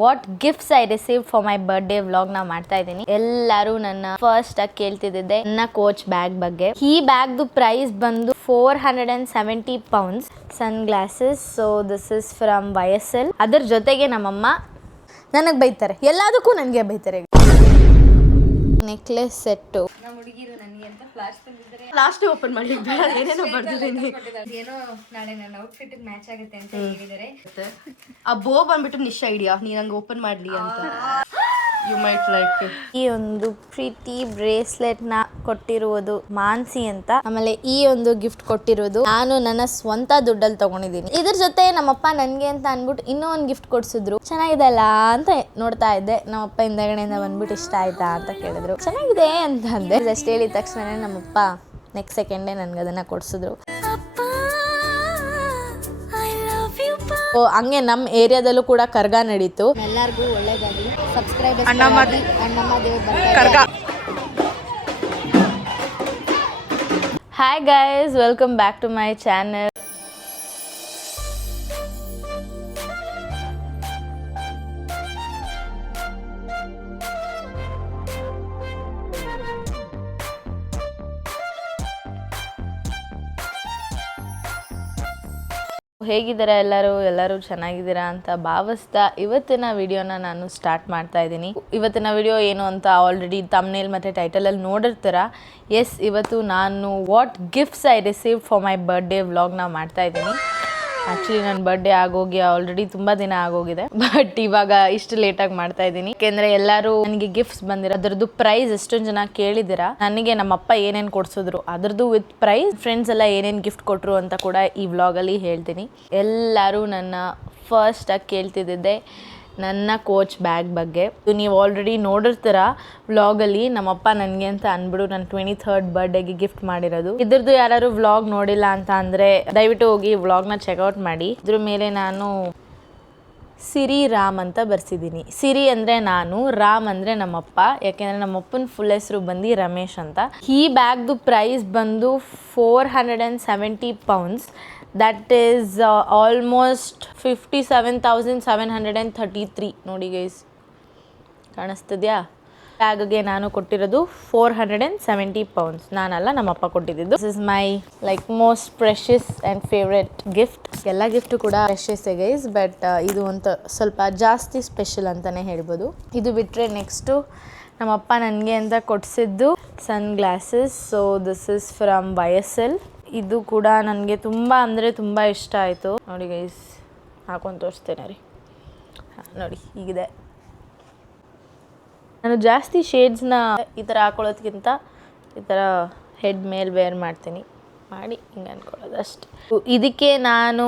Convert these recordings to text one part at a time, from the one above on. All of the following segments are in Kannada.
What gifts I receive for my birthday vlog ನ ಮಾಡ್ತಾ ಇದ್ದೀನಿ. ಎಲ್ಲರೂ ನನ್ನ ಫಸ್ಟ್ ಆಗಿ ಕೇಳ್ತಿದ್ದೆ ನನ್ನ ಕೋಚ್ ಬ್ಯಾಗ್ ಬಗ್ಗೆ. ಈ ಬ್ಯಾಗ್ದು ಪ್ರೈಸ್ ಬಂದು 470 pounds. Sun glasses. So this is from YSL. ಅದ್ರ ಜೊತೆಗೆ ನಮ್ಮಮ್ಮ ನನಗೆ ಬೈತಾರೆ, ಎಲ್ಲದಕ್ಕೂ ನನಗೆ ಬೈತಾರೆ. Necklace set. ನಮ್ಮ ಹುಡುಗಿರು ನನಗೆ ಅಂತ ಫ್ಲಾಶ್ ತಂದಿದ್ದಾರೆ. ಲಾಸ್ಟ್ ಓಪನ್ ಮಾಡಿ ಏನೇನೋ ಬರ್ದಿದ್ದೀನಿ. ಏನೋ ನಾಳೆ ನನ್ನ ಔಟ್ಫಿಟ್ ಮ್ಯಾಚ್ ಆಗುತ್ತೆ ಅಂತ ಹೇಳಿದ್ದಾರೆ. ಆ ಬೋ ಬಂದ್ಬಿಟ್ಟು ನಿಶ್ ಐಡಿಯಾ, ನೀ ನಂಗೆ ಓಪನ್ ಮಾಡ್ಲಿ ಅಂತ. You might like. ಈ ಒಂದು ಪ್ರೀತಿ ಬ್ರೇಸ್ಲೆಟ್ ನ ಕೊಟ್ಟಿರುವುದು ಮಾನ್ಸಿ ಅಂತ. ಆಮೇಲೆ ಈ ಒಂದು ಗಿಫ್ಟ್ ಕೊಟ್ಟಿರೋದು ನಾನು ನನ್ನ ಸ್ವಂತ ದುಡ್ಡಲ್ಲಿ ತಗೊಂಡಿದ್ದೀನಿ. ಇದ್ರ ಜೊತೆ ನಮ್ಮಪ್ಪ ನನ್ಗೆ ಅಂತ ಅನ್ಬಿಟ್ಟು ಇನ್ನೂ ಒಂದು ಗಿಫ್ಟ್ ಕೊಡ್ಸಿದ್ರು. ಚೆನ್ನಾಗಿದೆಲ್ಲ ಅಂತ ನೋಡ್ತಾ ಇದ್ದೆ. ನಮ್ಮಪ್ಪ ಹಿಂದಗಡೆಯಿಂದ ಬಂದ್ಬಿಟ್ಟು ಇಷ್ಟ ಆಯ್ತಾ ಅಂತ ಕೇಳಿದ್ರು. ಚೆನ್ನಾಗಿದೆ ಅಂತ ಅಂದೆ. ಅಷ್ಟು ಹೇಳಿದ ತಕ್ಷಣ ನಮ್ಮಪ್ಪ ನೆಕ್ಸ್ಟ್ ಸೆಕೆಂಡೇ ನನ್ಗೆ ಅದನ್ನ ಕೊಡ್ಸಿದ್ರು. ಹಂಗೆ ನಮ್ಮ ಏರಿಯಾದಲ್ಲೂ ಕೂಡ ಕರ್ಗ ನಡೀತು. ಎಲ್ಲರಿಗೂ ಒಳ್ಳೇದಾಗಲಿ. ಸಬ್ಸ್ಕ್ರೈಬರ್ಸ್ ಅಣ್ಣಮ್ಮ ದೇವ್ರ ಕರ್ಗ. Hi guys, welcome back to my channel. ಹೇಗಿದ್ದೀರಾ ಎಲ್ಲರೂ ಚೆನ್ನಾಗಿದ್ದೀರಾ ಅಂತ ಭಾವಿಸ್ತಾ ಇವತ್ತಿನ ವಿಡಿಯೋನ ನಾನು ಸ್ಟಾರ್ಟ್ ಮಾಡ್ತಾ ಇದ್ದೀನಿ. ಇವತ್ತಿನ ವಿಡಿಯೋ ಏನು ಅಂತ ಆಲ್ರೆಡಿ ತಮ್ನೇಲ್ ಮತ್ತು ಟೈಟಲಲ್ಲಿ ನೋಡಿರ್ತೀರ. ಎಸ್, ಇವತ್ತು ನಾನು what gifts I receive for my birthday ವ್ಲಾಗ್ನ ಮಾಡ್ತಾ ಇದ್ದೀನಿ. ಆ್ಯಕ್ಚುಲಿ ನನ್ನ ಬರ್ಡೇ ಆಗೋಗಿ ಆಲ್ರೆಡಿ ತುಂಬ ದಿನ ಆಗೋಗಿದೆ, ಬಟ್ ಇವಾಗ ಇಷ್ಟು ಲೇಟಾಗಿ ಮಾಡ್ತಾ ಇದ್ದೀನಿ. ಯಾಕೆಂದರೆ ಎಲ್ಲರೂ ನನಗೆ ಗಿಫ್ಟ್ಸ್ ಬಂದಿರೋ ಅದ್ರದ್ದು ಪ್ರೈಸ್ ಎಷ್ಟೊಂದು ಜನ ಕೇಳಿದ್ದೀರಾ. ನನಗೆ ನಮ್ಮಪ್ಪ ಏನೇನು ಕೊಡಿಸಿದ್ರು ಅದ್ರದ್ದು ವಿತ್ ಪ್ರೈಸ್, ಫ್ರೆಂಡ್ಸ್ ಎಲ್ಲ ಏನೇನು ಗಿಫ್ಟ್ ಕೊಟ್ಟರು ಅಂತ ಕೂಡ ಈ ವ್ಲಾಗಲ್ಲಿ ಹೇಳ್ತೀನಿ. ಎಲ್ಲರೂ ನನ್ನ ಫಸ್ಟ್ ಆಗಿ ಕೇಳ್ತಿದ್ದೆ ನನ್ನ ಕೋಚ್ ಬ್ಯಾಗ್ ಬಗ್ಗೆ. ನೀವು ಆಲ್ರೆಡಿ ನೋಡಿರ್ತೀರ ವ್ಲಾಗಲ್ಲಿ. ನಮ್ಮಪ್ಪ ನನಗೆ ಅಂತ ಅಂದ್ಬಿಡು ನನ್ನ 23rd ಬರ್ಡೇಗೆ ಗಿಫ್ಟ್ ಮಾಡಿರೋದು. ಇದ್ರದ್ದು ಯಾರು ವ್ಲಾಗ್ ನೋಡಿಲ್ಲ ಅಂತ ಅಂದರೆ ದಯವಿಟ್ಟು ಹೋಗಿ ವ್ಲಾಗ್ನ ಚೆಕ್ಔಟ್ ಮಾಡಿ. ಇದ್ರ ಮೇಲೆ ನಾನು ಸಿರಿ ರಾಮ್ ಅಂತ ಬರ್ಸಿದ್ದೀನಿ. ಸಿರಿ ಅಂದರೆ ನಾನು, ರಾಮ್ ಅಂದರೆ ನಮ್ಮಪ್ಪ. ಯಾಕೆಂದರೆ ನಮ್ಮಪ್ಪನ ಫುಲ್ ಹೆಸರು ಬಂದು ರಮೇಶ್ ಅಂತ. ಈ ಬ್ಯಾಗ್ದು ಪ್ರೈಸ್ ಬಂದು 470 pounds. That is almost 57,733. ನೋಡಿ ಗೈಸ್, ಕಾಣಿಸ್ತಿದ್ಯಾ? ಬ್ಯಾಗ್ಗೆ ನಾನು ಕೊಟ್ಟಿರೋದು 470 pounds. ನಾನಲ್ಲ, ನಮ್ಮಪ್ಪ ಕೊಟ್ಟಿದ್ದು. This is my most precious and favourite gift. ಎಲ್ಲ ಗಿಫ್ಟು ಕೂಡ ಪ್ರೆಷಿಯಸ್ಸೇ ಗೈಸ್, ಬಟ್ ಇದು ಒಂದು ಸ್ವಲ್ಪ ಜಾಸ್ತಿ ಸ್ಪೆಷಲ್ ಅಂತಲೇ ಹೇಳ್ಬೋದು. ಇದು ಬಿಟ್ಟರೆ ನೆಕ್ಸ್ಟು ನಮ್ಮಪ್ಪ ನನಗೆ ಅಂತ ಕೊಡಿಸಿದ್ದು ಸನ್ glasses. So this is from YSL. ಇದು ಕೂಡ ನನಗೆ ತುಂಬ ಅಂದರೆ ತುಂಬ ಇಷ್ಟ ಆಯಿತು. ನೋಡಿ ಗೈಸ್, ಹಾಕೊಂಡು ತೋರಿಸ್ತೇನೆ ರೀ. ನೋಡಿ, ಹೀಗಿದೆ. ನಾನು ಜಾಸ್ತಿ ಶೇಡ್ಸ್ನ ಈ ಥರ ಹಾಕೊಳ್ಳೋದ್ಕಿಂತ ಈ ಥರ ಹೆಡ್ ಮೇಲೆ ವೇರ್ ಮಾಡ್ತೀನಿ. ಮಾಡಿ ಹಿಂಗೆ ಅಂದ್ಕೊಳ್ಳೋದು ಅಷ್ಟೆ. ಇದಕ್ಕೆ ನಾನು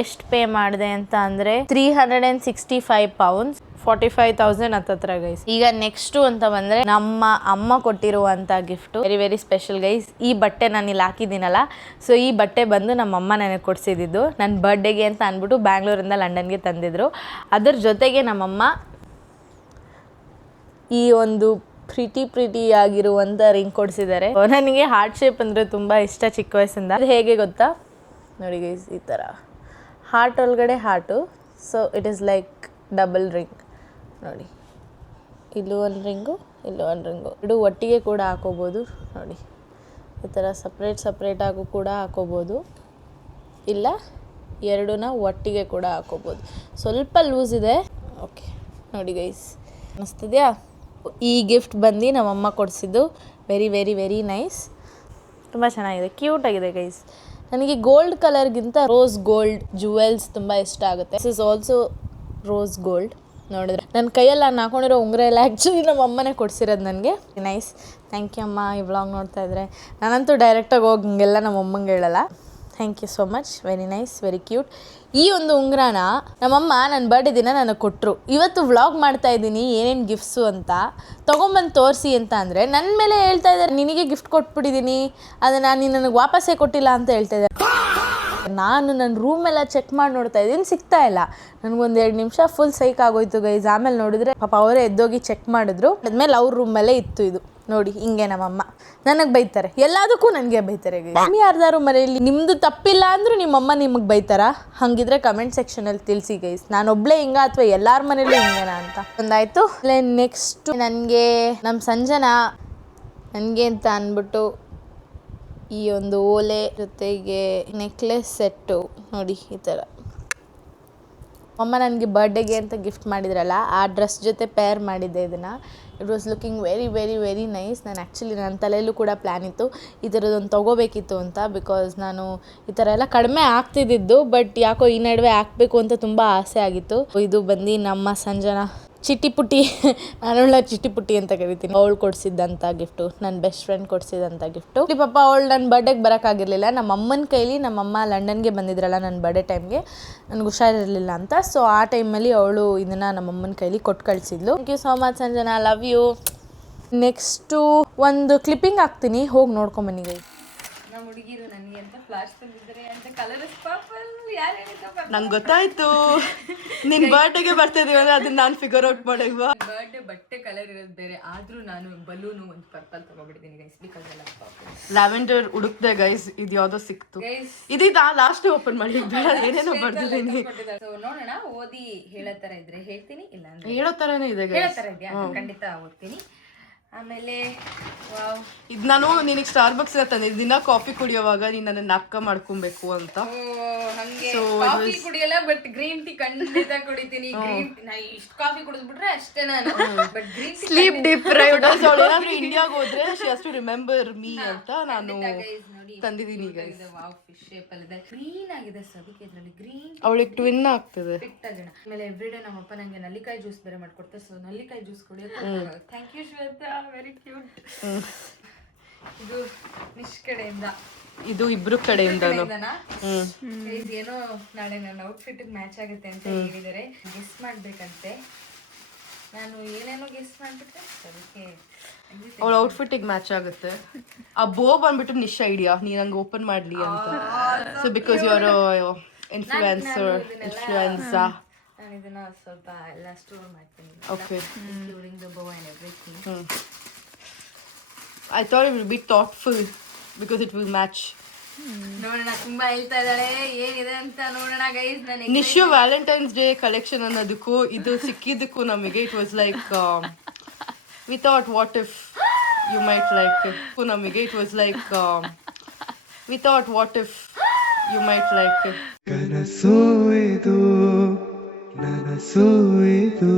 ಎಷ್ಟು ಪೇ ಮಾಡಿದೆ ಅಂತ ಅಂದರೆ 365 pounds, 45,000 ಹತ್ತತ್ರ ಗೈಸ್. ಈಗ ನೆಕ್ಸ್ಟು ಅಂತ ಬಂದರೆ ನಮ್ಮ ಅಮ್ಮ ಕೊಟ್ಟಿರುವಂಥ gift very very special guys. ಈ ಬಟ್ಟೆ ನಾನು ಇಲ್ಲಿ ಹಾಕಿದ್ದೀನಲ್ಲ, ಸೊ ಈ ಬಟ್ಟೆ ಬಂದು ನಮ್ಮಮ್ಮ ನನಗೆ ಕೊಡಿಸಿದ್ದು ನನ್ನ ಬರ್ಡೇಗೆ ಅಂತ ಅಂದ್ಬಿಟ್ಟು ಬ್ಯಾಂಗ್ಳೂರಿಂದ ಲಂಡನ್ಗೆ ತಂದಿದ್ರು. ಅದ್ರ ಜೊತೆಗೆ ನಮ್ಮಮ್ಮ ಈ ಒಂದು ಪ್ರಿಟಿ ಆಗಿರುವಂಥ ರಿಂಗ್ ಕೊಡಿಸಿದ್ದಾರೆ. ನನಗೆ ಹಾರ್ಟ್ ಶೇಪ್ ಅಂದರೆ ತುಂಬ ಇಷ್ಟ ಚಿಕ್ಕ ವಯಸ್ಸಿಂದ. ಅದು ಹೇಗೆ ಗೊತ್ತಾ? ನೋಡಿ ಗೈಸ್, ಈ ಥರ ಹಾರ್ಟ್ ಒಳಗಡೆ heart. So it is like double ring. ನೋಡಿ, ಇಲ್ಲೂ ಒಂದು ರಿಂಗು, ಇಲ್ಲೂ ಒಂದು ರಿಂಗು. ಇದು ಒಟ್ಟಿಗೆ ಕೂಡ ಹಾಕೋಬೋದು. ನೋಡಿ, ಈ ಥರ ಸಪ್ರೇಟಾಗೂ ಕೂಡ ಹಾಕೋಬೋದು, ಇಲ್ಲ ಎರಡನ್ನ ಒಟ್ಟಿಗೆ ಕೂಡ ಹಾಕೋಬೋದು. ಸ್ವಲ್ಪ ಲೂಸ್ ಇದೆ. ಓಕೆ, ನೋಡಿ ಗೈಸ್, ಅನ್ನಿಸ್ತಿದೆಯಾ? ಈ ಗಿಫ್ಟ್ ಬಂದು ನಮ್ಮಮ್ಮ ಕೊಡಿಸಿದ್ದು. Very very very nice. ತುಂಬ ಚೆನ್ನಾಗಿದೆ, ಕ್ಯೂಟಾಗಿದೆ ಗೈಸ್. ನನಗೆ ಗೋಲ್ಡ್ ಕಲರ್ಗಿಂತ ರೋಸ್ ಗೋಲ್ಡ್ ಜುವೆಲ್ಸ್ ತುಂಬ ಇಷ್ಟ ಆಗುತ್ತೆ. This is also rose gold. ನೋಡಿದ್ರೆ ನನ್ನ ಕೈಯಲ್ಲಿ ನಾನು ಹಾಕೊಂಡಿರೋ ಉಂಗುರ ಎಲ್ಲ ಆ್ಯಕ್ಚುಲಿ ನಮ್ಮ ಅಮ್ಮನೇ ಕೊಡಿಸಿರೋದು ನನಗೆ. ನೈಸ್, ಥ್ಯಾಂಕ್ ಯು ಅಮ್ಮ. ಈ ವ್ಲಾಗ್ ನೋಡ್ತಾ ಇದ್ದರೆ ನಾನಂತೂ ಡೈರೆಕ್ಟಾಗಿ ಹೋಗಿ ಹಿಂಗೆಲ್ಲ ನಮ್ಮ ಅಮ್ಮಂಗೆ ಹೇಳಲ್ಲ. Thank you so much, very nice, very cute. ಈ ಒಂದು ಉಂಗುರನ ನಮ್ಮಮ್ಮ ನನ್ನ ಬರ್ಡೇ ದಿನ ನನಗೆ ಕೊಟ್ಟರು. ಇವತ್ತು ವ್ಲಾಗ್ ಮಾಡ್ತಾ ಇದ್ದೀನಿ ಏನೇನು ಗಿಫ್ಟ್ಸು ಅಂತ. ತೊಗೊಂಬಂದು ತೋರಿಸಿ ಅಂತ ಅಂದರೆ ನನ್ನ ಮೇಲೆ ಹೇಳ್ತಾ ಇದ್ದಾರೆ ನಿನಗೆ ಗಿಫ್ಟ್ ಕೊಟ್ಬಿಟ್ಟಿದ್ದೀನಿ, ಅದನ್ನು ನೀನು ನನಗೆ ವಾಪಸ್ಸೇ ಕೊಟ್ಟಿಲ್ಲ ಅಂತ ಹೇಳ್ತಾ ಇದ್ದಾರೆ. ನಾನು ನನ್ನ ರೂಮೆಲ್ಲ ಚೆಕ್ ಮಾಡಿ ನೋಡ್ತಾ ಇದ್ದೀನಿ, ಸಿಗ್ತಾ ಇಲ್ಲ. ನನಗೊಂದು 2 ನಿಮಿಷ ಫುಲ್ ಸೈಕ್ ಆಗೋಯ್ತು ಗೈಸ್. ಆಮೇಲೆ ನೋಡಿದ್ರೆ ಪಾಪ ಅವರೇ ಎದ್ದೋಗಿ ಚೆಕ್ ಮಾಡಿದ್ರು. ಅದಾದ್ಮೇಲೆ ಅವ್ರ ರೂಮಲ್ಲೇ ಇತ್ತು ಇದು. ನೋಡಿ ಹಿಂಗೆ ನಮ್ಮಮ್ಮ ನನಗೆ ಬೈತಾರೆ, ಎಲ್ಲದಕ್ಕೂ ನನಗೆ ಬೈತಾರೆ. ಯಾರ್ದಾರು ಮನೆಯಲ್ಲಿ ನಿಮ್ಮದು ತಪ್ಪಿಲ್ಲ ಅಂದರೂ ನಿಮ್ಮಮ್ಮ ನಿಮಗೆ ಬೈತಾರ? ಹಾಗಿದ್ರೆ ಕಮೆಂಟ್ ಸೆಕ್ಷನಲ್ಲಿ ತಿಳಿಸಿ ಗೈಸ್, ನಾನೊಬ್ಳೇ ಹಿಂಗ ಅಥವಾ ಎಲ್ಲಾರ ಮನೇಲೂ ಹಿಂಗೇನಾ ಅಂತ. ಒಂದಾಯ್ತು. ನೆಕ್ಸ್ಟ್ ನನಗೆ ನಮ್ಮ ಸಂಜನಾ ನನಗೆ ಅಂತ ಅಂದ್ಬಿಟ್ಟು ಈ ಒಂದು ಓಲೆ ಜೊತೆಗೆ ನೆಕ್ಲೆಸ್ ಸೆಟ್ಟು ನೋಡಿ ಈ ಥರ ಅಮ್ಮ ನನಗೆ ಬರ್ಡೇಗೆ ಅಂತ ಗಿಫ್ಟ್ ಮಾಡಿದ್ರಲ್ಲ, ಆ ಡ್ರೆಸ್ ಜೊತೆ ಪೇರ್ ಮಾಡಿದ್ದೆ ಇದನ್ನು. It was looking very very very nice. ನಾನು ಆ್ಯಕ್ಚುಲಿ ನನ್ನ ತಲೆಯಲ್ಲೂ ಕೂಡ ಪ್ಲ್ಯಾನ್ ಇತ್ತು ಈ ಥರದೊಂದು ತೊಗೋಬೇಕಿತ್ತು ಅಂತ, ಬಿಕಾಸ್ ನಾನು ಈ ಥರ ಎಲ್ಲ ಕಡಿಮೆ ಆಗ್ತಿದ್ದಿದ್ದು, ಬಟ್ ಯಾಕೋ ಈ ನಡುವೆ ಹಾಕಬೇಕು ಅಂತ ತುಂಬ ಆಸೆ ಆಗಿತ್ತು. ಇದು ಬಂದು ನಮ್ಮ ಸಂಜನಾ ಚಿಟ್ಟಿಪುಟ್ಟಿ, ನಾನುಳ್ಳ ಚಿಟ್ಟಿಪುಟ್ಟಿ ಅಂತ ಕರಿತೀನಿ, ಅವಳು ಕೊಡಿಸಿದ್ದಂಥ ಗಿಫ್ಟು, ನನ್ನ ಬೆಸ್ಟ್ ಫ್ರೆಂಡ್ ಕೊಡಿಸಿದಂಥ ಗಿಫ್ಟು. ಪಾಪ ಅವಳು ನನ್ನ ಬರ್ಡೇಗೆ ಬರೋಕ್ಕಾಗಿರಲಿಲ್ಲ, ನಮ್ಮ ಅಮ್ಮನ ಕೈಲಿ, ನಮ್ಮಮ್ಮ ಲಂಡನ್ಗೆ ಬಂದಿದ್ರಲ್ಲ ನನ್ನ ಬರ್ಡೇ ಟೈಮ್ಗೆ, ನನಗೆ ಹುಷಾರಿರಲಿಲ್ಲ ಅಂತ. ಸೊ ಆ ಟೈಮಲ್ಲಿ ಅವಳು ಇದನ್ನು ನಮ್ಮಮ್ಮನ ಕೈಲಿ ಕೊಟ್ಟು ಕಳಿಸಿದ್ಲು. Thank you so much Sanjana, love you. Next ಒಂದು ಕ್ಲಿಪ್ಪಿಂಗ್ ಹಾಕ್ತೀನಿ, ಹೋಗಿ ನೋಡ್ಕೊಂಬನ್ನಿ ಗೈ. ನಮ್ಮ ಹುಡುಗಿರು ನನಗೆ ಅಂತ ಫ್ಲಾಶ್ ತಂದಿದ್ದಾರೆ ಅಂತ ಕಲರ್ ಪಾಪಲ್ ಯಾರು ಹೇಳಿದ್ರು ನಂಗೆ ಗೊತ್ತಾಯ್ತು ನಿನ್ ಬರ್ಡೇಗೆ ಬರ್ತಾ ಇದೀವಿ ಅಂದ್ರೆ ಅದನ್ನ ನಾನು ಫಿಗರ್ ಔಟ್ ಮಾಡಲ್ವಾ. ಬರ್ಡೇ ಬಟ್ಟೆ ಕಲರ್ ಇರೋದು ಬೇರೆ, ಆದ್ರೂ ನಾನು ಬಲೂನು ಒಂದು ಪರ್ಪಲ್ ತಗೊಬಿಟ್ಟಿದ್ದೀನಿ ಗೈಸ್, ಬಿಕಾಸ್ ಎಲ್ಲ ಲ್ಯಾವೆಂಡರ್ ಹುಡುಕ್ದೆ ಗೈಸ್, ಇದು ಯಾವ್ದೋ ಸಿಕ್ತು. ಇದೀಗ ಲಾಸ್ಟ್ ಓಪನ್ ಮಾಡಿ ಬೇಡ, ಏನೇನೋ ಬರ್ದಿದ್ದೀನಿ. ಸೊ ನೋಡೋಣ, ಓದಿ ಹೇಳೋ ತರ ಇದ್ರೆ ಹೇಳ್ತೀನಿ, ಇಲ್ಲ ಅಂದ್ರೆ ಹೇಳೋ ತರನೇ ಇದೆ ಹೇಳೋ ತರ ಇದೆಯಾ, ಖಂಡಿತ ಓದ್ತೀನಿ. ಆಮೇಲೆ ವಾವ್, ಇದು ನಾನು ನಿನಗೆ ಸ್ಟಾರ್ ಬಕ್ಸ್ ತಂದಿದ್ದೆ, ದಿನ ಕಾಫಿ ಕುಡಿಯೋವಾಗ ನೀನು ನನ್ನ ನಾಕ ಮಾಡ್ಕೊಬೇಕು ಅಂತ. ಹಂಗೆ ಕಾಫಿ ಕುಡಿಯಲ್ಲ, ಬಟ್ ಗ್ರೀನ್ ಟೀ ಖಂಡಿತ ಕುಡಿತೀನಿ. ಗ್ರೀನ್ ಟೀ ನಾ ಇಷ್ಟು ಕಾಫಿ ಕುಡಿದ್ಬಿಟ್ರೆ ಅಷ್ಟೇ ನಾನು, but green tea sleep deprived. ಏನಾದ್ರೂ ಇಂಡಿಯಾಗೆ ಹೋದ್ರೆ she has to remember me ಅಂತ ನಾನು ತಂದಿದ್ದೀನಿ ಗೈಸ್. ವಾವ್, ಫಿಶ್ ಶೇಪ್ ಅಲ್ಲಿ ಇದೆ, ಗ್ರೀನ್ ಆಗಿದೆ. ಅದಕ್ಕೆ ಇದರಲ್ಲಿ ಗ್ರೀನ್ ಅವಳಿಗೆ ಟ್ವಿನ್ ಆಗ್ತದೆ. ಆಮೇಲೆ ಎವ್ರಿಡೇ ನಮ್ಮಪ್ಪ ನಂಗೆ ನಲ್ಲಿಕಾಯಿ ಜ್ಯೂಸ್ ಬೇರೆ ಮಾಡ್ಕೊಡ್ತಾರೆ, ಸೊ ನಲ್ಲಿಕಾಯಿ ಜ್ಯೂಸ್ ಕುಡಿಯೋದು. Thank you Shweta, very cute. ಇದು ನಿಶ್ ಕಡೆಯಿಂದ, ಇದು ಇಬ್ರು ಕಡೆಯಿಂದನು. ಏನೋ ನಾಳೆ ನನ್ನ ಔಟ್ಫಿಟ್ ಮ್ಯಾಚ್ ಆಗುತ್ತೆ ಅಂತ ಹೇಳಿದ್ದಾರೆ, ಗೆಸ್ ಮಾಡ್ಬೇಕಂತೆ. ನಾನು ಏನೇನೋ ಗೆಸ್ ಮಾಡ್ಬಿಟ್ಟೆ, ಅದಕ್ಕೆ ಅವಳ ಔಟ್ಫಿಟ್ಟಿಗೆ ಮ್ಯಾಚ್ ಆಗುತ್ತೆ. ಆ ಬೋ ಬಂದ್ಬಿಟ್ಟು ನಿಶ್ ಐಡಿಯಾ, ನೀ ನಂಗೆ ಓಪನ್ ಮಾಡ್ಲಿ ಅಂತ. So because you are influencer, influenza. ನಾನು ಇದನ್ನ ಸ್ವಲ್ಪ ಎಲ್ಲ ಸ್ಟೋರ್ ಮಾಡ್ತೀನಿ, okay, including the bow and everything. I thought it would be thoughtful because it will match. ನೋಡೋಣ, ತುಂಬಾ ಹೇಳ್ತಾ ಇದ್ದಾಳೆ ಏನಿದೆ ಅಂತ ನೋಡೋಣ ಗೈಸ್. ನನಗೆ ನಿಶ್ಯು ವ್ಯಾಲೆಂಟೈನ್ಸ್ ಡೇ ಕಲೆಕ್ಷನ್ ಅನ್ನೋದಕ್ಕೂ ಇದು ಸಿಕ್ಕಿದ್ದಕ್ಕೂ ನಮಗೆ it was like we thought what if you might like ನಮಗೆ it was like we thought what if you might like. ಕನಸು ಇದು ನನಸು ಇದು.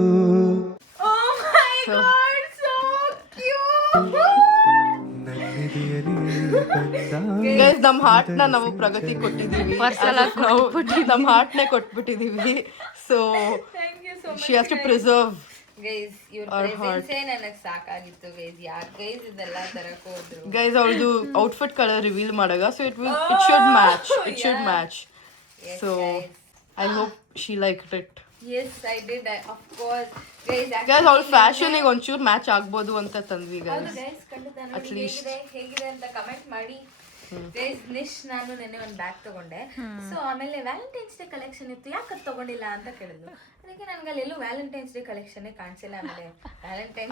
ಗೈಸ್, ನಮ್ಮ ಹಾರ್ಟ್ ನ ನಾವು ಪ್ರಗತಿ ಕೊಟ್ಟಿದೀವಿ, ನಮ್ಮ ಹಾರ್ಟ್ ನೇ ಕೊಟ್ಬಿಟ್ಟಿದೀವಿ. So she has to preserve guys. ಇವ್ರ ಪ್ರೆಸೆನ್ಸೇ ನನಗೆ ಸಾಕಾಗಿತ್ತು ಗೈಸ್. ಯಾಕೆ ಗೈಸ್ ಇದೆಲ್ಲ ತರಕ್ ಹೋದ್ರು ಗೈಸ್? ಅವಳದು ಔಟ್ಫಿಟ್ ಕಲರ್ ರಿವೀಲ್ ಮಾಡಾಗ, so it should match. So I hope she like it. Yes, I did. Of course. Guys, ಅವಳ ಫ್ಯಾಷನ್ಗೆ ಒಂಚೂರು ಮ್ಯಾಚ್ ಆಗ್ಬೋದು ಅಂತ ತಂದ್ವಿ ಗೈಸ್. ಖಂಡಿತ ನೋಡಿ ಹೇಗಿದೆ ಅಂತ ಕಮೆಂಟ್ ಮಾಡಿ. ಗೈಸ್, ನಿಶ್ ನಾನು ನೆನ್ನೆ ಒಂದು ಬ್ಯಾಗ್ ತಗೊಂಡೆ. ಸೊ ಆಮೇಲೆ ವ್ಯಾಲೆಂಟೈನ್ಸ್ ಡೇ ಕಲೆಕ್ಷನ್ ಇತ್ತು, ಯಾಕೆ ಅದು ತಗೊಂಡಿಲ್ಲ ಅಂತ ಕೇಳಿದ್ರು. ಅದಕ್ಕೆ ನನ್ಗೆ ಅಲ್ಲೆಲ್ಲೂ ವ್ಯಾಲೆಂಟೈನ್ಸ್ ಡೇ ಕಲೆಕ್ಷನ್ ಕಾಣಿಸಿಲ್ಲ. ಆಮೇಲೆ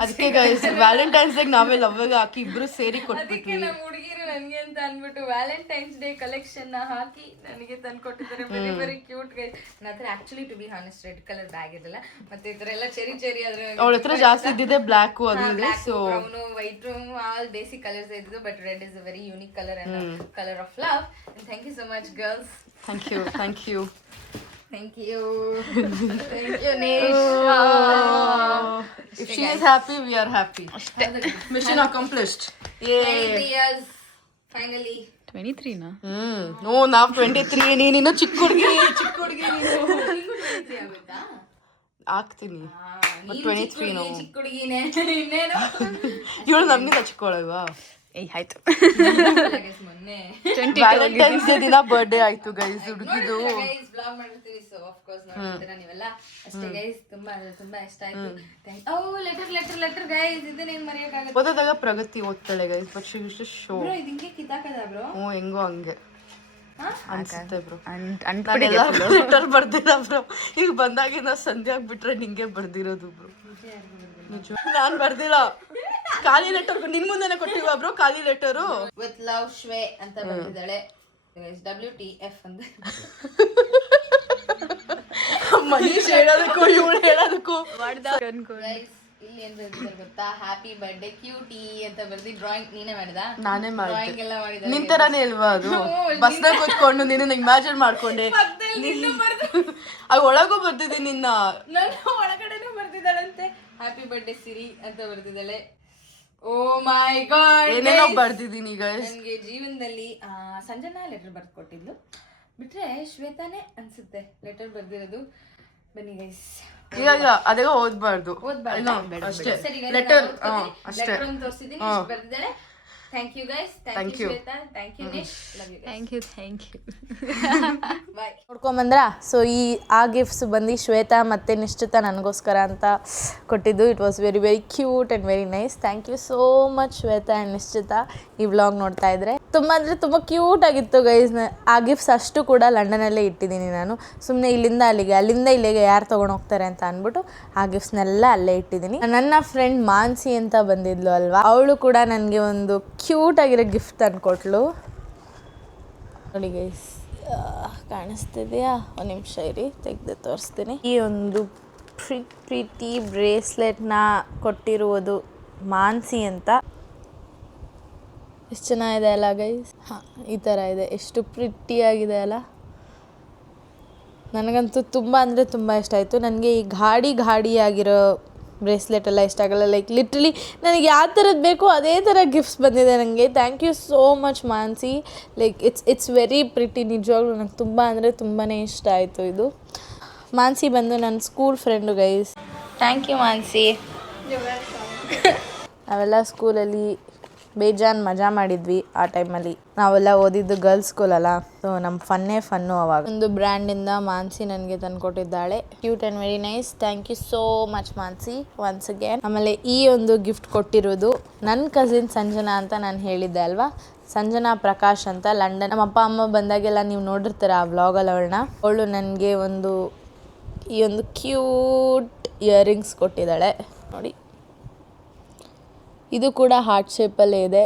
ಅದಕ್ಕೆ ಗೈಸ್ ವ್ಯಾಲೆಂಟೈನ್ಸ್ ಡೇ ನಾವೇ ಲವ್ಗೆ ಹಾಕಿ ಇಬ್ರು ಸೇರಿ ಕೊಟ್ಬಿಟ್ವಿ. ನಮ್ಮ ಹುಡುಗಿರು ನನಗೆ ಅಂತ ಅಂದ್ಬಿಟ್ಟು ವ್ಯಾಲೆಂಟೈನ್ಸ್ ಡೇ ಕಲೆಕ್ಷನ್ ಹಾಕಿ ನನಗೆ ತಂದು ಕೊಟ್ಟಿದ್ದಾರೆ. Very very cute guys. ನನ್ನ ಹತ್ರ actually to be honest red colour bag ಇರಲ್ಲ, ಮತ್ತೆ ಈ ತರ ಎಲ್ಲ ಚೆರಿ ಚೆರಿ ಅದ್ರ ಅವಳ ಹತ್ರ ಜಾಸ್ತಿ ಇದ್ದಿದೆ ಬ್ಲ್ಯಾಕ್ ಅದು ಇದೆ. So brown white all basic colours ಇದ್ದು, but red is a very unique colour and colour of love. And thank you so much girls. Thank you. Thank you. Thank you, Nish. If she is happy, we are happy. Mission accomplished. Yay. 23 years finally. 23 ನಾ? No, ನಾವು 23. ನೀನು ಚಿಕ್ಕ ಹುಡುಗಿ ನೀನು. ಆಗ್ತೀನಿ. 23 ನಾವು. ಚಿಕ್ಕ ಹುಡುಗಿನೇ ಇನ್ನೇನು. ಇವಳು ನಮ್ಮಿಂದ ಚಿಕ್ಕವಳಲ್ವಾ? ಆಯ್ತು. ಮೊನ್ನೆ ವ್ಯಾಲೆಂಟೈನ್ಸ್ ಡೇ ದಿನ ಬರ್ಡೇ ಆಯ್ತು ಗೈಸ್ ಹುಡುಗಿದು. ಗೈಸ್ ಬ್ಲಾಗ್ ಮಾಡ್ತೀವಿ, ಸೊ ಆಫ್ ಕೋರ್ಸ್ ನೋಡ್ತೀರಾ ನೀವೆಲ್ಲ ಅಷ್ಟೇ ಗೈಸ್. ತುಂಬಾ ಇಷ್ಟ ಆಯ್ತು. ಲೆಟರ್ ಗೈಸ್, ಇದನ್ನೇನು ಮರೆಯೋಕ್ಕಾಗಲ್ಲ. ಓದೋದಾಗ ಪ್ರಗತಿ ಓದ್ತಾಳೆ guys, but she will show. Bro ಇದು ಹಿಂಗೆ ಕಿತ್ತಾಕದ ಬ್ರೋ? ಹೆಂಗೋ ಹಂಗೆ ಅನ್ಸುತ್ತೆ ಬ್ರೋ. ಅನ್ಬಿಟ್ಟಿದೆ ಲೆಟರ್ ಬರ್ದಿಲ್ಲ ಬ್ರೋ. ಈಗ ಬಂದಾಗಿನ ಸಂಧ್ಯಾ ಆಗ್ಬಿಟ್ರೆ ನಿಂಗೆ ಬರ್ದಿರೋದು ಬ್ರೋ. ನಿಜ, ನಾನ್ ಬರ್ದಿಲ್ಲ. ಖಾಲಿ ಲೆಟರ್ ನಿನ್ ಮುಂದೆನೆ ಕೊಟ್ಟಿವ ಬ್ರೋ ಖಾಲಿ ಲೆಟರು. ವಿತ್ ಲವ್ ಶ್ವೇ ಅಂತ ಬಂದಿದ್ದಾಳೆ. WTF ಅಂತ ಮನೀಶ್ ಹೇಳೋದಕ್ಕೂ ಇವಳು ಹೇಳೋದಕ್ಕೂ ಗೈಸ್ ಇಲ್ಲಿ ಏನ್ ಬರ್ದಿದ್ದಾರೆ ಗೊತ್ತಾ? ಹ್ಯಾಪಿ ಬರ್ಡೇ ಕ್ಯೂಟಿ ಅಂತ ಬರ್ದಿ. ಡ್ರಾಯಿಂಗ್ ನೀನೇ ಮಾಡಿದ? ನಾನೇ ಡ್ರಾಯಿಂಗ್ ಎಲ್ಲ ಮಾಡಿದೆ. ಮಾಡಿದ ನಿನ್ ತರಾನೇ ಅಲ್ವಾ ಅದು? ಬಸ್ನಾಗ ಕೂತ್ಕೊಂಡು ನಿನ್ನ ಇಮ್ಯಾಜಿನ್ ಮಾಡ್ಕೊಂಡೆ. ಒಳಗೂ ಬರ್ತಿದ್ದೀನಿ ನಿನ್ನ. ನಾನು ಒಳಗಡೆನೂ ಬರ್ದಿದ್ದಾಳಂತೆ. ಹ್ಯಾಪಿ ಬರ್ಡೇ ಸಿರಿ ಅಂತ ಬರ್ದಿದ್ದಾಳೆ. ಓ ಮೈ ಗಾಡ್, ಏನೇನೋ ಬರ್ದಿದ್ದೀನಿ ಗೈಸ್. ನನಗೆ ಜೀವನದಲ್ಲಿ ಸಂಜನಾ ಲೆಟರ್ ಬರ್ದು ಕೊಟ್ಟಿದ್ಲು, ಬಿಟ್ರೆ ಶ್ವೇತಾನೇ ಅನ್ಸುತ್ತೆ ಲೆಟರ್ ಬರ್ದಿರೋದು. ಬನ್ನಿ ಗೈಸ್, ಈಗ ಅದೇ ಓದ್ಬಾರ್ದು ಅಷ್ಟೇ. ಲೆಟರ್ ಅಷ್ಟೇ ತೋರಿಸಿದ್ದೀನಿ. ಬರ್ದಿದ್ದಾಳೆ. Thank you guys. Thank you Shweta. Thank you Nish. Love you. Thank you bye. ನೋಡ್ಕೊಂಬಂದ್ರಾ? ಸೊ ಆ ಗಿಫ್ಟ್ಸ್ ಬಂದು ಶ್ವೇತಾ ಮತ್ತು ನಿಶ್ಚಿತ ನನಗೋಸ್ಕರ ಅಂತ ಕೊಟ್ಟಿದ್ದು. It was very very cute and very nice. Thank you so much Shweta and Nischita. ಈ ವ್ಲಾಗ್ ನೋಡ್ತಾ ಇದ್ರೆ ತುಂಬ ಅಂದರೆ ತುಂಬ ಕ್ಯೂಟ್ ಆಗಿತ್ತು ಗೈಸ್. ಆ ಗಿಫ್ಟ್ಸ್ ಅಷ್ಟು ಕೂಡ ಲಂಡನಲ್ಲೇ ಇಟ್ಟಿದ್ದೀನಿ ನಾನು. ಸುಮ್ಮನೆ ಇಲ್ಲಿಂದ ಅಲ್ಲಿಗೆ, ಅಲ್ಲಿಂದ ಇಲ್ಲಿಗೆ ಯಾರು ತೊಗೊಂಡು ಹೋಗ್ತಾರೆ ಅಂತ ಅಂದ್ಬಿಟ್ಟು ಆ ಗಿಫ್ಟ್ಸ್ನೆಲ್ಲ ಅಲ್ಲೇ ಇಟ್ಟಿದ್ದೀನಿ. ನನ್ನ ಫ್ರೆಂಡ್ ಮಾನ್ಸಿ ಅಂತ ಬಂದಿದ್ಲು ಅಲ್ವಾ, ಅವಳು ಕೂಡ ನನಗೆ ಒಂದು ಕ್ಯೂಟ್ ಆಗಿರೋ ಗಿಫ್ಟ್ ತಂದ್ಕೊಟ್ಲು. ನೋಡಿ ಗೈಸ್, ಕಾಣಿಸ್ತಿದೆಯಾ? ಒಂದು ನಿಮಿಷ ಇರಿ, ತೆಗೆದು ತೋರಿಸ್ತೀನಿ. ಈ ಒಂದು ಪ್ರೀತಿ ಬ್ರೇಸ್ಲೆಟ್ನ ಕೊಟ್ಟಿರುವುದು ಮಾನ್ಸಿ ಅಂತ. ಎಷ್ಟು ಚೆನ್ನಾಗಿದೆ ಅಲ್ಲ ಗೈಸ್? ಹಾಂ, ಈ ಥರ ಇದೆ. ಎಷ್ಟು ಪ್ರಿಟ್ಟಿಯಾಗಿದೆ ಅಲ್ಲ? ನನಗಂತೂ ತುಂಬ ಅಂದರೆ ತುಂಬ ಇಷ್ಟ ಆಯಿತು. ನನಗೆ ಈ ಘಾಡಿಯಾಗಿರೋ ಬ್ರೇಸ್ಲೆಟ್ ಎಲ್ಲ ಇಷ್ಟ ಆಗಲ್ಲ. ಲೈಕ್ ಲಿಟ್ರಲಿ ನನಗೆ ಯಾವ ಥರದ್ದು ಬೇಕೋ ಅದೇ ಥರ ಗಿಫ್ಟ್ಸ್ ಬಂದಿದೆ ನನಗೆ. Thank you so much Mansi. Like it's very pretty. ನಿಜವಾಗ್ಲೂ ನನಗೆ ತುಂಬ ಅಂದರೆ ತುಂಬಾ ಇಷ್ಟ ಆಯಿತು ಇದು. ಮಾನ್ಸಿ ಬಂದು ನನ್ನ school friend guys. Thank you Mansi. ನಾವೆಲ್ಲ ಸ್ಕೂಲಲ್ಲಿ ಬೇಜಾನ್ ಮಜಾ ಮಾಡಿದ್ವಿ ಆ ಟೈಮಲ್ಲಿ. ನಾವೆಲ್ಲ ಓದಿದ್ದು ಗರ್ಲ್ಸ್ ಸ್ಕೂಲಲ್ಲ, ಸೊ ನಮ್ಮ ಫನ್ನು ಅವಾಗ. ಒಂದು ಬ್ರ್ಯಾಂಡಿಂದ ಮಾನ್ಸಿ ನನಗೆ ತಂದುಕೊಟ್ಟಿದ್ದಾಳೆ. Cute and very nice. Thank you so much Mansi once again. ಆಮೇಲೆ ಈ ಒಂದು ಗಿಫ್ಟ್ ಕೊಟ್ಟಿರೋದು ನನ್ನ ಕಸಿನ್ ಸಂಜನಾ ಅಂತ ನಾನು ಹೇಳಿದ್ದೆ ಅಲ್ವಾ, ಸಂಜನಾ ಪ್ರಕಾಶ್ ಅಂತ, ಲಂಡನ್. ನಮ್ಮ ಅಪ್ಪ ಅಮ್ಮ ಬಂದಾಗೆಲ್ಲ ನೀವು ನೋಡಿರ್ತೀರ ಆ ವ್ಲಾಗಲ್ಲಿ ಅವಳು ನನಗೆ ಈ ಒಂದು ಕ್ಯೂಟ್ ಇಯರಿಂಗ್ಸ್ ಕೊಟ್ಟಿದ್ದಾಳೆ ನೋಡಿ. ಇದು ಕೂಡ ಹಾರ್ಟ್ ಶೇಪಲ್ಲೇ ಇದೆ.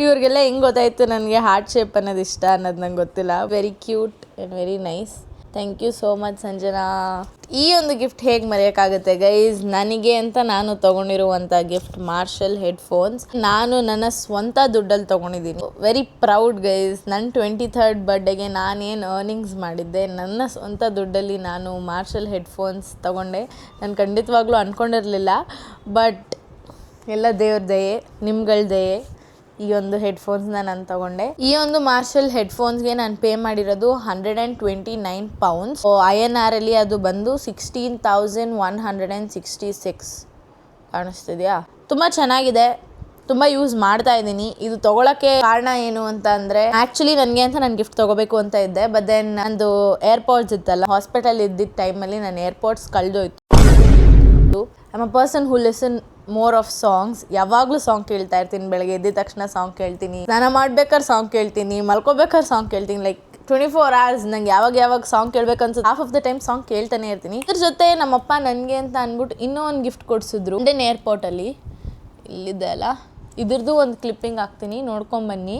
ಇವ್ರಿಗೆಲ್ಲ ಹೆಂಗೆ ಗೊತ್ತಾಯಿತು ನನಗೆ ಹಾರ್ಟ್ ಶೇಪ್ ಅನ್ನೋದು ಇಷ್ಟ ಅನ್ನೋದು ನಂಗೆ ಗೊತ್ತಿಲ್ಲ. Very cute and very nice. Thank you so much Sanjana. ಈ ಒಂದು ಗಿಫ್ಟ್ ಹೇಗೆ ಮರೆಯೋಕ್ಕಾಗುತ್ತೆ ಗೈಸ್? ನನಗೆ ಅಂತ ನಾನು ತೊಗೊಂಡಿರುವಂಥ ಗಿಫ್ಟ್ ಮಾರ್ಷಲ್ ಹೆಡ್ಫೋನ್ಸ್. ನಾನು ನನ್ನ ಸ್ವಂತ ದುಡ್ಡಲ್ಲಿ ತೊಗೊಂಡಿದ್ದೀನಿ. Very proud guys. ನನ್ನ 23rd ಬರ್ಡೇಗೆ ನಾನೇನು ಅರ್ನಿಂಗ್ಸ್ ಮಾಡಿದ್ದೆ, ನನ್ನ ಸ್ವಂತ ದುಡ್ಡಲ್ಲಿ ನಾನು ಮಾರ್ಷಲ್ ಹೆಡ್ಫೋನ್ಸ್ ತೊಗೊಂಡೆ. ನಾನು ಖಂಡಿತವಾಗ್ಲೂ ಅಂದ್ಕೊಂಡಿರಲಿಲ್ಲ, ಬಟ್ ಎಲ್ಲ ದೇವ್ರ ದಯೆ, ನಿಮ್ಗಳ ದಯೆ, ಈ ಒಂದು ಹೆಡ್ಫೋನ್ಸ್ನ ನಾನು ತೊಗೊಂಡೆ. ಈ ಒಂದು ಮಾರ್ಷಲ್ ಹೆಡ್ಫೋನ್ಸ್ಗೆ ನಾನು ಪೇ ಮಾಡಿರೋದು 129 ಪೌಂಡ್ಸ್. INR ಅಲ್ಲಿ ಅದು ಬಂದು 16,166 ಕಾಣಿಸ್ತಿದೆಯಾ? ತುಂಬ ಚೆನ್ನಾಗಿದೆ, ತುಂಬ ಯೂಸ್ ಮಾಡ್ತಾ ಇದ್ದೀನಿ. ಇದು ತೊಗೊಳಕ್ಕೆ ಕಾರಣ ಏನು ಅಂತ ಅಂದರೆ, ಆ್ಯಕ್ಚುಲಿ ನನಗೆ ಅಂತ ನಾನು ಗಿಫ್ಟ್ ತೊಗೋಬೇಕು ಅಂತ ಇದ್ದೆ, ಬಟ್ ದೆನ್ ನಂದು ಏರ್ಪೋರ್ಟ್ಸ್ ಇತ್ತಲ್ಲ, ಹಾಸ್ಪಿಟಲ್ ಇದ್ದಿದ್ದ ಟೈಮಲ್ಲಿ ನನ್ನ ಏರ್ಪೋರ್ಟ್ಸ್ ಕಳೆದೋಯ್ತು. I am a person who listen more of songs. ಯಾವಾಗಲೂ ಸಾಂಗ್ ಕೇಳ್ತಾ ಇರ್ತೀನಿ. ಬೆಳಗ್ಗೆ ಎದ್ದ ತಕ್ಷಣ ಸಾಂಗ್ ಕೇಳ್ತೀನಿ, ಸ್ನಾನ ಮಾಡ್ಬೇಕಾದ್ರೆ ಸಾಂಗ್ ಕೇಳ್ತೀನಿ, ಮಲ್ಕೋಬೇಕಾದ್ರೆ ಸಾಂಗ್ ಕೇಳ್ತೀನಿ. ಲೈಕ್ 24 hours ನಂಗೆ ಯಾವಾಗ ಸಾಂಗ್ ಕೇಳ್ಬೇಕು ಅನ್ಸುತ್ತೆ, half of the time song ಕೇಳ್ತಾನೆ ಇರ್ತೀನಿ. ಇದ್ರ ಜೊತೆ ನಮ್ಮಪ್ಪ ನನಗೆ ಅಂತ ಅಂದ್ಬಿಟ್ಟು ಇನ್ನೂ ಒಂದು ಗಿಫ್ಟ್ ಕೊಡಿಸಿದ್ರು ಇಂಡಿಯನ್ ಏರ್ಪೋರ್ಟಲ್ಲಿ. ಇಲ್ಲಿದೆ ಅಲ್ಲ, ಇದ್ರದ್ದು ಒಂದು ಕ್ಲಿಪ್ಪಿಂಗ್ ಹಾಕ್ತೀನಿ, ನೋಡ್ಕೊಂಬನ್ನಿ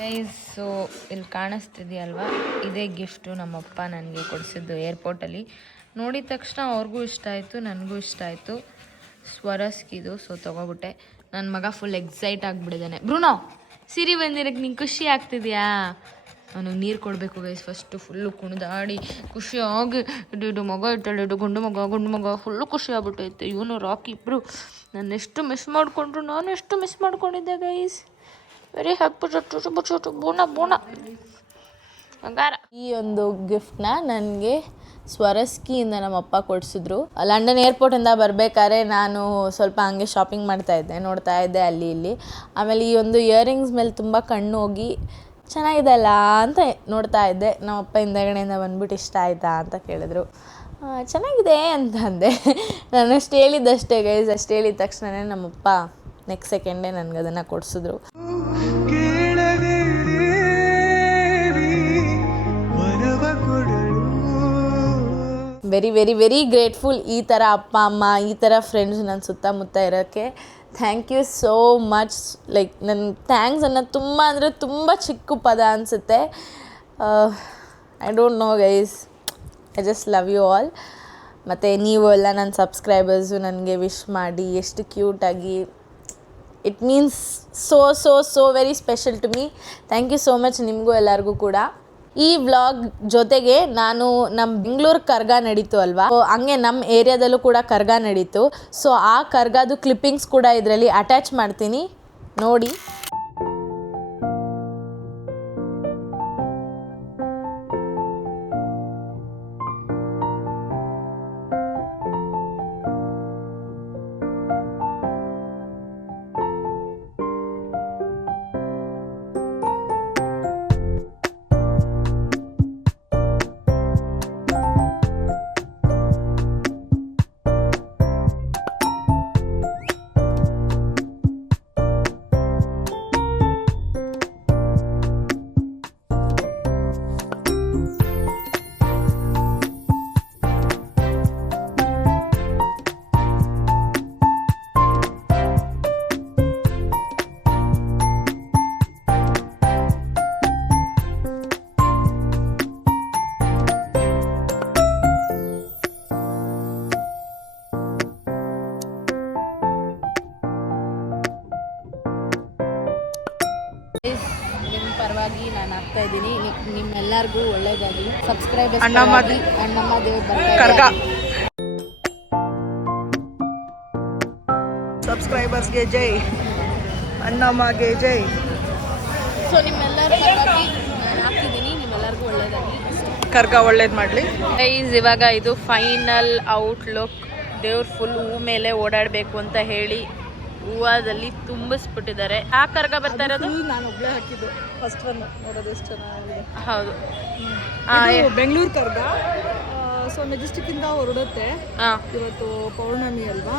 ಗೈಸ್. ಸೊ ಇಲ್ಲಿ ಕಾಣಿಸ್ತಿದೆಯಲ್ವಾ, ಇದೇ ಗಿಫ್ಟು ನಮ್ಮಪ್ಪ ನನಗೆ ಕೊಡಿಸಿದ್ದು ಏರ್ಪೋರ್ಟಲ್ಲಿ. ನೋಡಿದ ತಕ್ಷಣ ಅವ್ರಿಗೂ ಇಷ್ಟ ಆಯಿತು, ನನಗೂ ಇಷ್ಟ ಆಯಿತು. ಸ್ವರಸ್ಕಿದು. ಸೊ ತೊಗೊಬಿಟ್ಟೆ. ನನ್ನ ಮಗ ಫುಲ್ ಎಕ್ಸೈಟ್ ಆಗಿಬಿಟ್ಟಿದ್ದಾನೆ. ಬ್ರೂನೋ, ಸಿರಿ ಬಂದಿರಕ್ಕೆ ನಿಂಗೆ ಖುಷಿ ಆಗ್ತಿದೆಯಾ? ಅವನಿಗೆ ನೀರು ಕೊಡಬೇಕು ಗೈಸ್. ಫಸ್ಟು ಫುಲ್ಲು ಕುಣಿದಾಡಿ ಖುಷಿಯಾಗಿ ಇದು ಮಗ ಇಟ್ಟಳು, ಇದು ಗಂಡು ಮಗ ಫುಲ್ಲು ಖುಷಿ ಆಗ್ಬಿಟ್ಟೈತೆ. ಇವನು ರಾಕಿ ಇಬ್ಬರು ನಾನು ಎಷ್ಟು ಮಿಸ್ ಮಾಡಿಕೊಂಡ್ರು, ನಾನು ಎಷ್ಟು ಮಿಸ್ ಮಾಡ್ಕೊಂಡಿದ್ದೆ ಗೈಸ್. ವೆರಿ ಹ್ಯಾಪಿ ಬೋನ ಬಂಗಾರ. ಈ ಒಂದು ಗಿಫ್ಟ್ನ ನನಗೆ ಸ್ವರಸ್ಕಿಯಿಂದ ನಮ್ಮಪ್ಪ ಕೊಡಿಸಿದ್ರು. ಲಂಡನ್ ಏರ್ಪೋರ್ಟಿಂದ ಬರಬೇಕಾದ್ರೆ ನಾನು ಸ್ವಲ್ಪ ಹಂಗೆ ಶಾಪಿಂಗ್ ಮಾಡ್ತಾಯಿದ್ದೆ, ನೋಡ್ತಾ ಇದ್ದೆ ಅಲ್ಲಿ ಇಲ್ಲಿ. ಆಮೇಲೆ ಈ ಒಂದು ಇಯರಿಂಗ್ಸ್ ಮೇಲೆ ತುಂಬ ಕಣ್ಣು ಹೋಗಿ ಚೆನ್ನಾಗಿದೆ ಅಲ್ಲ ಅಂತ ನೋಡ್ತಾ ಇದ್ದೆ. ನಮ್ಮಪ್ಪ ಹಿಂದಗಡೆಯಿಂದ ಬಂದ್ಬಿಟ್ಟು ಇಷ್ಟ ಆಯಿತಾ ಅಂತ ಕೇಳಿದ್ರು. ಚೆನ್ನಾಗಿದೆ ಅಂತ ಅಂದೆ. ನಾನು ಅಷ್ಟು ಹೇಳಿದ್ದಷ್ಟೇ ಗೈಸ್. ಅಷ್ಟು ಹೇಳಿದ ತಕ್ಷಣವೇ ನಮ್ಮಪ್ಪ ನೆಕ್ಸ್ಟ್ ಸೆಕೆಂಡೇ ನನಗೆ ಅದನ್ನು ಕೊಡಿಸಿದ್ರು. ವೆರಿ ವೆರಿ ವೆರಿ ಗ್ರೇಟ್ಫುಲ್ ಈ ಥರ ಅಪ್ಪ ಅಮ್ಮ, ಈ ಥರ ಫ್ರೆಂಡ್ಸ್ ನನ್ನ ಸುತ್ತಮುತ್ತ ಇರೋಕ್ಕೆ. Thank you so much. Like ನನ್ನ ಥ್ಯಾಂಕ್ಸ್ ಅನ್ನೋದು ತುಂಬ ಅಂದರೆ ತುಂಬ ಚಿಕ್ಕ ಪದ ಅನಿಸುತ್ತೆ. I don't know guys, I just love you all. ಮತ್ತು ನೀವು ಎಲ್ಲ ನನ್ನ ಸಬ್ಸ್ಕ್ರೈಬರ್ಸು ನನಗೆ ವಿಶ್ ಮಾಡಿ ಎಷ್ಟು ಕ್ಯೂಟಾಗಿ, it means so very special to me. Thank you so much ನಿಮಗೂ ಎಲ್ಲರಿಗೂ ಕೂಡ. ಈ ವ್ಲಾಗ್ ಜೊತೆಗೆ ನಾನು ನಮ್ಮ ಬೆಂಗಳೂರು ಕರ್ಗ ನಡೀತು ಅಲ್ವಾ, ಹಂಗೆ ನಮ್ಮ ಏರಿಯಾದಲ್ಲೂ ಕೂಡ ಕರ್ಗ ನಡೀತು. ಸೊ ಆ ಕರ್ಗದು ಕ್ಲಿಪ್ಪಿಂಗ್ಸ್ ಕೂಡ ಇದರಲ್ಲಿ ಅಟ್ಯಾಚ್ ಮಾಡ್ತೀನಿ, ನೋಡಿ. ನಿಮ್ಮ ಪರವಾಗಿ ನಾನು ಆಗ್ತಾ ಇದ್ದೀನಿ. ನಿಮ್ಮೆಲ್ಲರಿಗೂ ಒಳ್ಳೇದಾಗಲಿ. ಸಬ್ಸ್ಕ್ರೈಬರ್ಸ್ ಅಣ್ಣಮ್ಮ ದೇವ್ರು ಬರ್ತಾ ಸಬ್ಸ್ಕ್ರೈಬರ್ಸ್ಗೆ ಜೈ, ಅಣ್ಣಮ್ಮಗೆ ಜೈ. ಸೊ ನಿಮ್ಮೆಲ್ಲರ ಪರವಾಗಿ ನಾನು ಹಾಕ್ತಿದ್ದೀನಿ, ನಿಮ್ಮೆಲ್ಲರಿಗೂ ಒಳ್ಳೇದಾಗಲಿ. ಕರ್ಗ ಒಳ್ಳೇದು ಮಾಡಲಿ ಗೈಸ್. ಇವಾಗ ಇದು ಫೈನಲ್ ಔಟ್ಲುಕ್. ದೇವ್ರು ಫುಲ್ ಹೂ ಮೇಲೆ ಓಡಾಡಬೇಕು ಅಂತ ಹೇಳಿ ಹೂವದಲ್ಲಿ ತುಂಬಿಸ್ಬಿಟ್ಟಿದ್ದಾರೆ. ಆ ಕರ್ಗ ಬರ್ತಾ ಇರೋದು ನಾನು ಒಬ್ಳೆ ಹಾಕಿದ್ದು ಫಸ್ಟ್ ಒನ್. ನೋಡೋದು ಎಷ್ಟು ಚೆನ್ನಾಗಿದೆ. ಹೌದು, ಬೆಂಗಳೂರು ಕರ್ಗ. ಸೊ ಮೆಜೆಸ್ಟಿಕ್ ಇಂದ ಹೊರಡುತ್ತೆ. ಇವತ್ತು ಪೌರ್ಣಮಿ ಅಲ್ವಾ,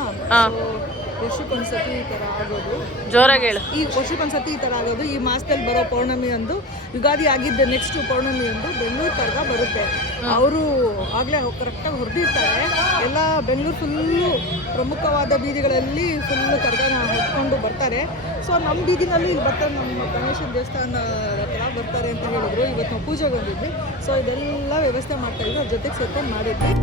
ವರ್ಷಕ್ಕೊಂದ್ಸತಿ ಈ ತರ ಆಗೋದು. ಜೋರಾಗಿ ಹೇಳು. ಈ ವರ್ಷಕ್ಕೊಂದ್ಸತಿ ಈ ತರ ಆಗೋದು. ಈ ಮಾಸದಲ್ಲಿ ಬರೋ ಪೌರ್ಣಮಿ ಒಂದು, ಯುಗಾದಿ ಆಗಿದ್ದ ನೆಕ್ಸ್ಟ್ ಪೌರ್ಣಮಿ ಒಂದು ಬೆಂಗಳೂರು ಕರ್ಗ ಬರುತ್ತೆ. ಅವರು ಆಗ್ಲೇ ಕರೆಕ್ಟಾಗಿ ಹೊರದಿರ್ತಾರೆ. ಎಲ್ಲ ಬೆಂಗಳೂರು ಫುಲ್ಲು ಪ್ರಮುಖವಾದ ಬೀದಿಗಳಲ್ಲಿ ಫುಲ್ಲು ಕರ್ಗನ ಹೊತ್ಕೊಂಡು ಬರ್ತಾರೆ. ಸೊ ನಮ್ಮ ಬೀದಿನಲ್ಲಿ ಇಲ್ಲಿ ಬರ್ತಾರೆ, ನಮ್ಮ ಗಣೇಶನ ದೇವಸ್ಥಾನ ಹತ್ರ ಬರ್ತಾರೆ ಅಂತ ಹೇಳಿದ್ರು. ಇವತ್ತು ನಾವು ಪೂಜೆಗೆ ಬಂದಿದ್ವಿ. ಸೊ ಇದೆಲ್ಲ ವ್ಯವಸ್ಥೆ ಮಾಡ್ತಾ ಇದ್ವಿ, ಅದ್ರ ಜೊತೆಗೆ ಸೇರ್ಕೊಂಡು ಮಾಡಿದ್ವಿ.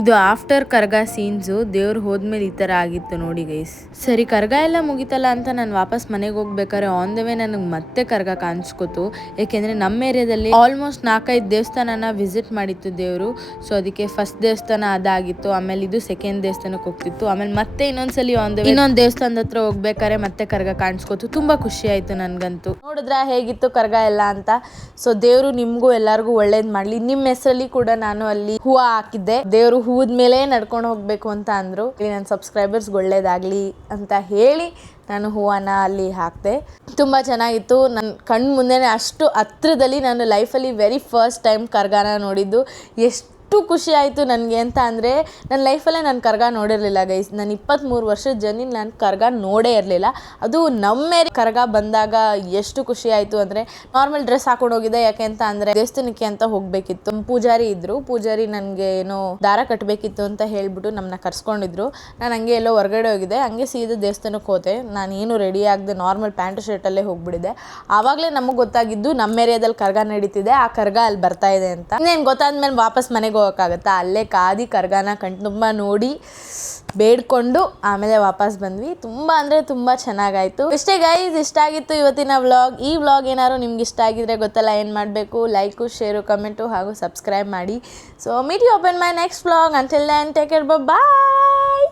ಇದು ಆಫ್ಟರ್ ಕರ್ಗ ಸೀನ್ಸು. ದೇವ್ರು ಹೋದ್ಮೇಲೆ ಈ ಥರ ಆಗಿತ್ತು ನೋಡಿ ಗೈಸ್. ಸರಿ, ಕರ್ಗ ಎಲ್ಲ ಮುಗಿತಲ್ಲ ಅಂತ ನಾನು ವಾಪಸ್ ಮನೆಗೆ ಹೋಗ್ಬೇಕಾದ್ರೆ ಆನ್ ದ ವೇ ನನಗೆ ಮತ್ತೆ ಕರ್ಗ ಕಾಣಿಸ್ಕೊತು. ಏಕೆಂದರೆ ನಮ್ಮ ಏರಿಯಾದಲ್ಲಿ ಆಲ್ಮೋಸ್ಟ್ 4-5 ದೇವಸ್ಥಾನನ ವಿಸಿಟ್ ಮಾಡಿತ್ತು ದೇವರು. ಸೊ ಅದಕ್ಕೆ ಫಸ್ಟ್ ದೇವಸ್ಥಾನ ಅದಾಗಿತ್ತು, ಆಮೇಲೆ ಇದು ಸೆಕೆಂಡ್ ದೇವಸ್ಥಾನಕ್ಕೆ ಹೋಗ್ತಿತ್ತು, ಆಮೇಲೆ ಮತ್ತೆ ಇನ್ನೊಂದ್ಸಲಿ ಆನ್ ದ ವೇ ಇನ್ನೊಂದು ದೇವಸ್ಥಾನದ ಹತ್ರ ಹೋಗ್ಬೇಕಾದ್ರೆ ಮತ್ತೆ ಕರ್ಗ ಕಾಣಿಸ್ಕೊತು. ತುಂಬ ಖುಷಿ ಆಯಿತು ನನಗಂತೂ. ನೋಡಿದ್ರ ಹೇಗಿತ್ತು ಕರ್ಗ ಎಲ್ಲ ಅಂತ. ಸೊ ದೇವರು ನಿಮಗೂ ಎಲ್ಲರಿಗೂ ಒಳ್ಳೇದು ಮಾಡಲಿ. ನಿಮ್ಮ ಹೆಸರಲ್ಲಿ ಕೂಡ ನಾನು ಅಲ್ಲಿ ಹೂವು ಹಾಕಿದ್ದೆ. ದೇವರು ಹೂದ ಮೇಲೆ ನಡ್ಕೊಂಡು ಹೋಗ್ಬೇಕು ಅಂತ ಅಂದರು. ಇಲ್ಲಿ ನನ್ನ ಸಬ್ಸ್ಕ್ರೈಬರ್ಸ್ಗೆ ಒಳ್ಳೇದಾಗಲಿ ಅಂತ ಹೇಳಿ ನಾನು ಹೂವನ್ನ ಅಲ್ಲಿ ಹಾಕಿದೆ. ತುಂಬ ಚೆನ್ನಾಗಿತ್ತು. ನನ್ನ ಕಣ್ಣು ಮುಂದೆನೇ ಅಷ್ಟು ಹತ್ರದಲ್ಲಿ ನಾನು ಲೈಫಲ್ಲಿ ವೆರಿ ಫಸ್ಟ್ ಟೈಮ್ ಕರ್ಗಾನ ನೋಡಿದ್ದು. ಎಷ್ಟು ಖುಷಿ ಆಯಿತು ನನಗೆ ಅಂತ ಅಂದರೆ, ನನ್ನ ಲೈಫಲ್ಲೇ ನಾನು ಕರ್ಗ ನೋಡಿರಲಿಲ್ಲ ಗೈಸ್. ನಾನು 23 ವರ್ಷದ ಜನ ನಾನು ಕರ್ಗ ನೋಡೇ ಇರಲಿಲ್ಲ. ಅದು ನಮ್ಮ ಕರ್ಗ ಬಂದಾಗ ಎಷ್ಟು ಖುಷಿ ಆಯಿತು ಅಂದರೆ, ನಾರ್ಮಲ್ ಡ್ರೆಸ್ ಹಾಕೊಂಡು ಹೋಗಿದ್ದೆ. ಯಾಕೆ ಅಂತ ಅಂದರೆ ದೇವಸ್ಥಾನಕ್ಕೆ ಅಂತ ಹೋಗಬೇಕಿತ್ತು. ಪೂಜಾರಿ ಇದ್ದರು, ಪೂಜಾರಿ ನನಗೆ ಏನೋ ದಾರ ಕಟ್ಟಬೇಕಿತ್ತು ಅಂತ ಹೇಳಿಬಿಟ್ಟು ನಮ್ಮನ್ನ ಕರ್ಸ್ಕೊಂಡಿದ್ರು. ನಾನು ಹಂಗೆ ಎಲ್ಲೋ ಹೊರಗಡೆ ಹೋಗಿದ್ದೆ, ಹಂಗೆ ಸೀದಾ ದೇವಸ್ಥಾನಕ್ಕೆ ಹೋದೆ. ನಾನು ಏನು ರೆಡಿ ಆಗದೆ ನಾರ್ಮಲ್ ಪ್ಯಾಂಟ್ ಶರ್ಟಲ್ಲೇ ಹೋಗ್ಬಿಟ್ಟಿದ್ದೆ. ಆವಾಗಲೇ ನಮಗೆ ಗೊತ್ತಾಗಿದ್ದು ನಮ್ಮ ಏರಿಯಾದಲ್ಲಿ ಕರ್ಗ ನಡೀತಿದೆ, ಆ ಕರ್ಗ ಅಲ್ಲಿ ಬರ್ತಾ ಇದೆ ಅಂತ. ಇನ್ನೇನು ಗೊತ್ತಾದ್ಮೇಲೆ ವಾಪಸ್ ಮನೆಗೆ ಹೋಗೋಕ್ಕಾಗತ್ತಾ, ಅಲ್ಲೇ ಕಾದಿ ಕರ್ಗಾನ ಕಣ್ತುಂಬ ನೋಡಿ ಬೇಡ್ಕೊಂಡು ಆಮೇಲೆ ವಾಪಸ್ ಬಂದ್ವಿ. ತುಂಬ ಅಂದರೆ ತುಂಬ ಚೆನ್ನಾಗಾಯಿತು. ಇಷ್ಟೇ ಗೈಸ್, ಇಷ್ಟ ಆಗಿತ್ತು ಇವತ್ತಿನ ವ್ಲಾಗ್. ಈ ವ್ಲಾಗ್ ಏನಾದ್ರು ನಿಮ್ಗೆ ಇಷ್ಟ ಆಗಿದ್ರೆ ಗೊತ್ತಲ್ಲ ಏನು ಮಾಡಬೇಕು, ಲೈಕು, ಶೇರು, ಕಮೆಂಟು ಹಾಗೂ ಸಬ್ಸ್ಕ್ರೈಬ್ ಮಾಡಿ. So meet you open my next vlog. Until then take care, bye.